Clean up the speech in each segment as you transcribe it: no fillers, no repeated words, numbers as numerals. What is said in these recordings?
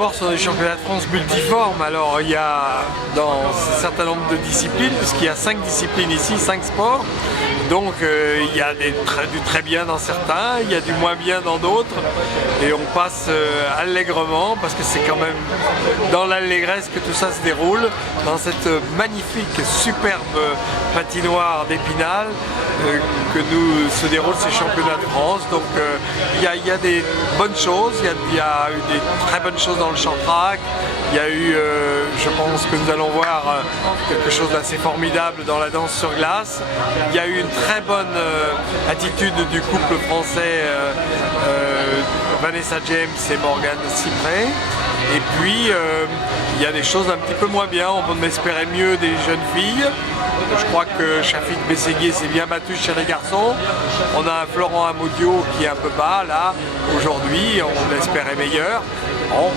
d'abord, ce sont des championnats de France multiformes. Alors, il y a dans un certain nombre de disciplines, puisqu'il y a 5 disciplines ici, 5 sports. Donc, il y a du très bien dans certains, il y a du moins bien dans d'autres. Et on passe allègrement, parce que c'est quand même dans l'allégresse que tout ça se déroule, dans cette magnifique, superbe patinoire d'Épinal, que nous se déroulent ces championnats de France. Donc, il y a des bonnes choses, il y a eu des très bonnes choses dans le chantrac. Il y a eu, je pense que nous allons voir quelque chose d'assez formidable dans la danse sur glace. Il y a eu une très bonne attitude du couple français Vanessa James et Morgane Cyprès. Et puis, il y a des choses un petit peu moins bien. On espérait mieux des jeunes filles. Je crois que Chafik Bességuier s'est bien battu chez les garçons. On a un Florent Amaudio qui est un peu bas là. Aujourd'hui, on espérait meilleur. Bon,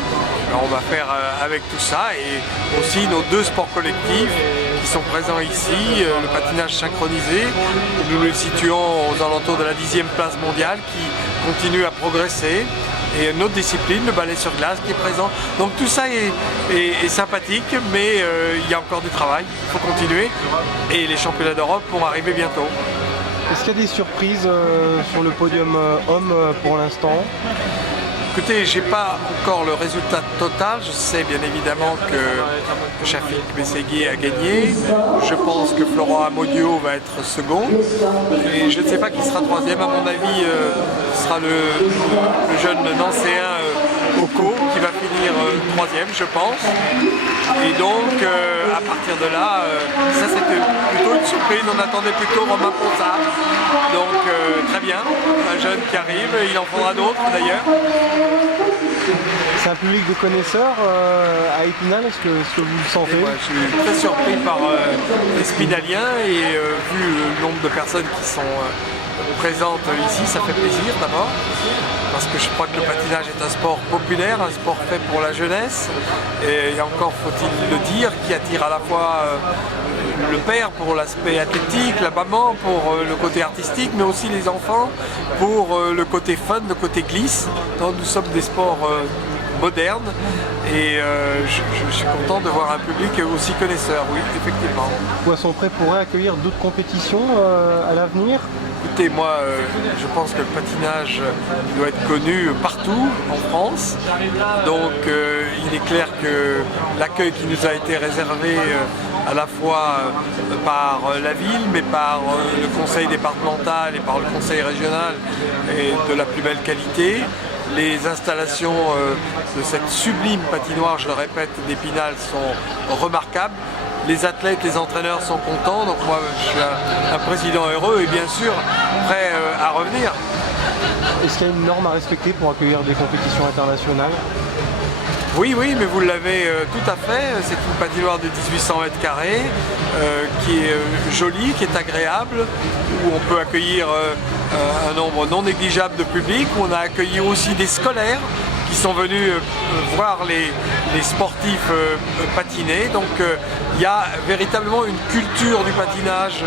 on va faire avec tout ça, et aussi nos 2 sports collectifs qui sont présents ici, le patinage synchronisé. Nous nous situons aux alentours de la 10e place mondiale qui continue à progresser. Et une autre discipline, le ballet sur glace, qui est présent. Donc tout ça est sympathique, mais il y a encore du travail, il faut continuer. Et les championnats d'Europe vont arriver bientôt. Est-ce qu'il y a des surprises sur le podium homme pour l'instant? Écoutez, j'ai pas encore le résultat total. Je sais bien évidemment que Chafik Bességuier a gagné. Je pense que Florent Amaudio va être second. Et je ne sais pas qui sera troisième. À mon avis, ce sera le jeune nancéen Oko qui va finir troisième, je pense. Et donc, à partir de là, ça c'était plutôt une surprise. On attendait plutôt Romain Ponsard. Donc, très bien. Un jeune qui arrive. Il en faudra d'autres d'ailleurs. C'est un public de connaisseurs à Épinal, est-ce que vous le sentez? Moi, je suis très surpris par les Spinaliens et vu le nombre de personnes qui sont présentes ici, ça fait plaisir d'abord. Parce que je crois que le patinage est un sport populaire, un sport fait pour la jeunesse. Et encore faut-il le dire, qui attire à la fois le père pour l'aspect athlétique, la maman pour le côté artistique, mais aussi les enfants pour le côté fun, le côté glisse. Donc nous sommes des sports modernes et je suis content de voir un public aussi connaisseur, oui, effectivement. Poisson Prêt pourrait accueillir d'autres compétitions à l'avenir? Écoutez, moi, je pense que le patinage doit être connu partout en France. Donc, il est clair que l'accueil qui nous a été réservé à la fois par la ville, mais par le conseil départemental et par le conseil régional est de la plus belle qualité. Les installations de cette sublime patinoire, je le répète, d'Épinal sont remarquables. Les athlètes, les entraîneurs sont contents, donc moi je suis un président heureux et bien sûr prêt à revenir. Est-ce qu'il y a une norme à respecter pour accueillir des compétitions internationales? Oui, mais vous l'avez tout à fait. C'est une patinoire de 1800 mètres carrés qui est jolie, qui est agréable, où on peut accueillir un nombre non négligeable de public, où on a accueilli aussi des scolaires qui sont venus voir les sportifs patiner. Donc il y a véritablement une culture du patinage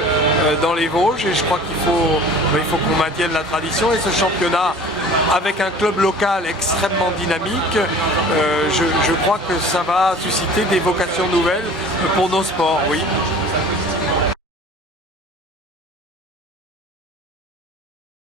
dans les Vosges et je crois qu'il faut qu'on maintienne la tradition et ce championnat avec un club local extrêmement dynamique, je crois que ça va susciter des vocations nouvelles pour nos sports, oui.